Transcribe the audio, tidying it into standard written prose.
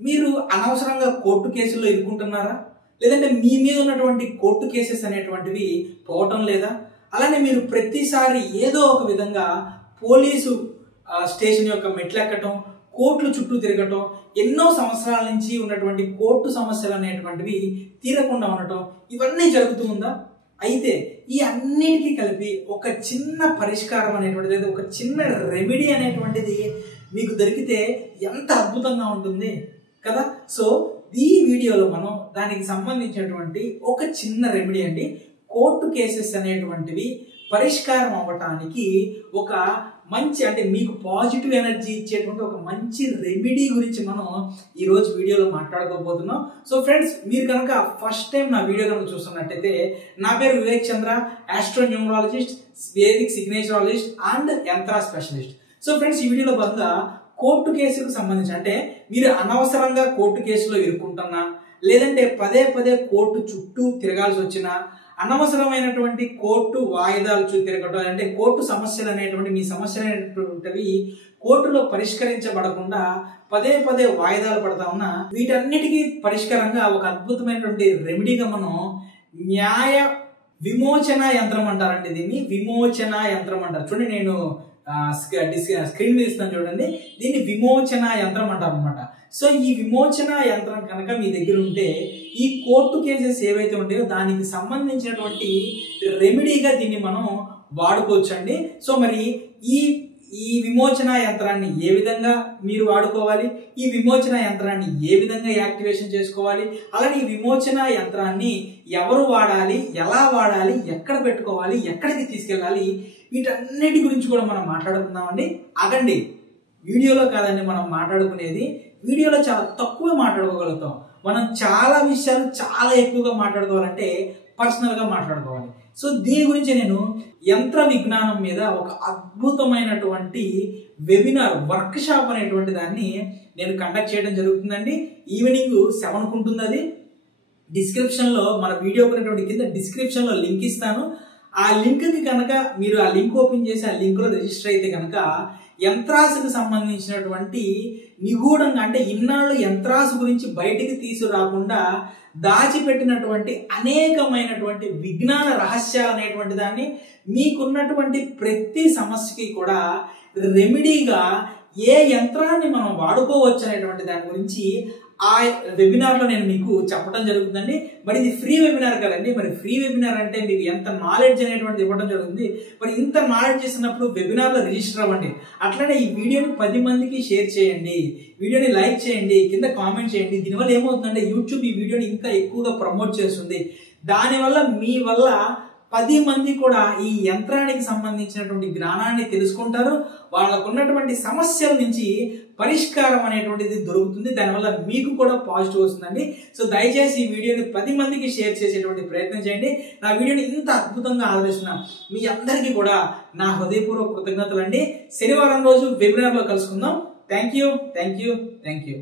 మీరు అనవసరంగా కోర్టు కేసుల్లో ఇరుక్కుంటున్నారా? లేదంటే మీ మీద ఉన్నటువంటి కోర్టు కేసెస్ అనేటువంటివి పోవటం లేదా? అలానే మీరు ప్రతిసారి ఏదో ఒక విధంగా పోలీసు స్టేషన్ యొక్క మెట్లెక్కటం, కోర్టుల చుట్టూ తిరగటం, ఎన్నో సంవత్సరాల నుంచి ఉన్నటువంటి కోర్టు సమస్యలు అనేటువంటివి తీరకుండా ఉండటం, ఇవన్నీ జరుగుతూ ఉందా? అయితే ఈ అన్నిటికీ కలిపి ఒక చిన్న పరిష్కారం అనేటువంటిది, ఒక చిన్న రెమెడీ అనేటువంటిది మీకు దొరికితే ఎంత అద్భుతంగా ఉంటుంది కదా. సో ఈ వీడియోలో మనం దానికి సంబంధించినటువంటి ఒక చిన్న రెమెడీ అండి, కోర్టు కేసెస్ అనేటువంటివి పరిష్కారం అవ్వటానికి ఒక మంచి, అంటే మీకు పాజిటివ్ ఎనర్జీ ఇచ్చేటువంటి ఒక మంచి రెమెడీ గురించి మనం ఈరోజు వీడియోలో మాట్లాడుకోబోతున్నాం. సో ఫ్రెండ్స్, మీరు కనుక ఫస్ట్ టైం నా వీడియో కనుక చూస్తున్నట్టయితే, నా పేరు వివేక్ చంద్ర, ఆస్ట్రోన్యూమరాలజిస్ట్, వేదిక్ సిగ్నేచరాలజిస్ట్ అండ్ యంత్ర స్పెషలిస్ట్. సో ఫ్రెండ్స్, ఈ వీడియోలో భాగంగా కోర్టు కేసుకు సంబంధించి, అంటే మీరు అనవసరంగా కోర్టు కేసులో ఇరుక్కుంటున్నా, లేదంటే పదే పదే కోర్టు చుట్టూ తిరగాల్సి వచ్చినా, అనవసరమైనటువంటి కోర్టు వాయిదాలు తిరగటం, అంటే కోర్టు సమస్యలు అనేటువంటి మీ సమస్యలు అనేటువంటివి కోర్టులో పరిష్కరించబడకుండా పదే పదే వాయిదాలు పడతా ఉన్నా, వీటన్నిటికీ పరిష్కారంగా ఒక అద్భుతమైనటువంటి రెమెడీగా మనం న్యాయ విమోచన యంత్రం అంటారండి. దీన్ని విమోచన యంత్రం అంటారు. చూడండి, నేను స్క్రీన్ మీద ఇస్తాను చూడండి. దీన్ని విమోచన యంత్రం అంటారు అనమాట. సో ఈ విమోచన యంత్రం కనుక మీ దగ్గర ఉంటే, ఈ కోర్టు కేసెస్ ఏవైతే ఉంటాయో దానికి సంబంధించినటువంటి రెమెడీగా దీన్ని మనం వాడుకోవచ్చండి. సో మరి ఈ విమోచన యంత్రాన్ని ఏ విధంగా మీరు వాడుకోవాలి, ఈ విమోచన యంత్రాన్ని ఏ విధంగా యాక్టివేషన్ చేసుకోవాలి, అలాగే ఈ విమోచన యంత్రాన్ని ఎవరు వాడాలి, ఎలా వాడాలి, ఎక్కడ పెట్టుకోవాలి, ఎక్కడికి తీసుకెళ్ళాలి, వీటన్నిటి గురించి కూడా మనం మాట్లాడుకుందామండి. అగండి, వీడియోలో కాదండి మనం మాట్లాడుకునేది, వీడియోలో చాలా తక్కువ మాట్లాడుకోగలుగుతాం. మనం చాలా విషయాలు చాలా ఎక్కువగా మాట్లాడుకోవాలంటే పర్సనల్గా మాట్లాడుకోవాలి. సో దీని గురించి నేను యంత్ర విజ్ఞానం మీద ఒక అద్భుతమైనటువంటి వెబినార్ వర్క్ షాప్ అనేటువంటి దాన్ని నేను కండక్ట్ చేయడం జరుగుతుందండి. ఈవినింగ్ 7కు ఉంటుంది. అది డిస్క్రిప్షన్లో, మన వీడియో కొనేటువంటి కింద డిస్క్రిప్షన్లో లింక్ ఇస్తాను. ఆ లింక్కి కనుక మీరు ఆ లింక్ ఓపెన్ చేసి ఆ లింక్లో రిజిస్టర్ అయితే కనుక యంత్రాసుకు సంబంధించినటువంటి నిగూఢంగా, అంటే ఇన్నాళ్ళు యంత్రాసు గురించి బయటికి తీసుకురాకుండా దాచిపెట్టినటువంటి అనేకమైనటువంటి విజ్ఞాన రహస్యాలు అనేటువంటి దాన్ని, మీకున్నటువంటి ప్రతి సమస్యకి కూడా రెమెడీగా ఏ యంత్రాన్ని మనం వాడుకోవచ్చు అనేటువంటి దాని గురించి ఆ వెబినార్లో నేను మీకు చెప్పడం జరుగుతుందండి. మరి ఇది ఫ్రీ వెబినార్ కదండి. మరి ఫ్రీ వెబినార్ అంటే మీకు ఎంత నాలెడ్జ్ అనేటువంటిది ఇవ్వడం జరుగుతుంది. మరి ఇంత నాలెడ్జ్ చేసినప్పుడు వెబినార్లో రిజిస్టర్ అవ్వండి. అట్లనే ఈ వీడియోని 10 మందికి షేర్ చేయండి, వీడియోని లైక్ చేయండి, కింద కామెంట్ చేయండి. దీనివల్ల ఏమవుతుందంటే యూట్యూబ్ ఈ వీడియోని ఇంకా ఎక్కువగా ప్రమోట్ చేస్తుంది. దానివల్ల మీ వల్ల 10 మంది కూడా ఈ యంత్రానికి సంబంధించినటువంటి జ్ఞానాన్ని తెలుసుకుంటారు. వాళ్ళకు ఉన్నటువంటి సమస్యల నుంచి పరిష్కారం అనేటువంటిది దొరుకుతుంది. దానివల్ల మీకు కూడా పాజిటివ్ వస్తుందండి. సో దయచేసి ఈ వీడియోని 10 మందికి షేర్ చేసేటువంటి ప్రయత్నం చేయండి. నా వీడియోని ఇంత అద్భుతంగా ఆదరిస్తున్న మీ అందరికీ కూడా నా హృదయపూర్వక కృతజ్ఞతలు అండి. శనివారం రోజు వెబినార్లో కలుసుకుందాం. Thank you.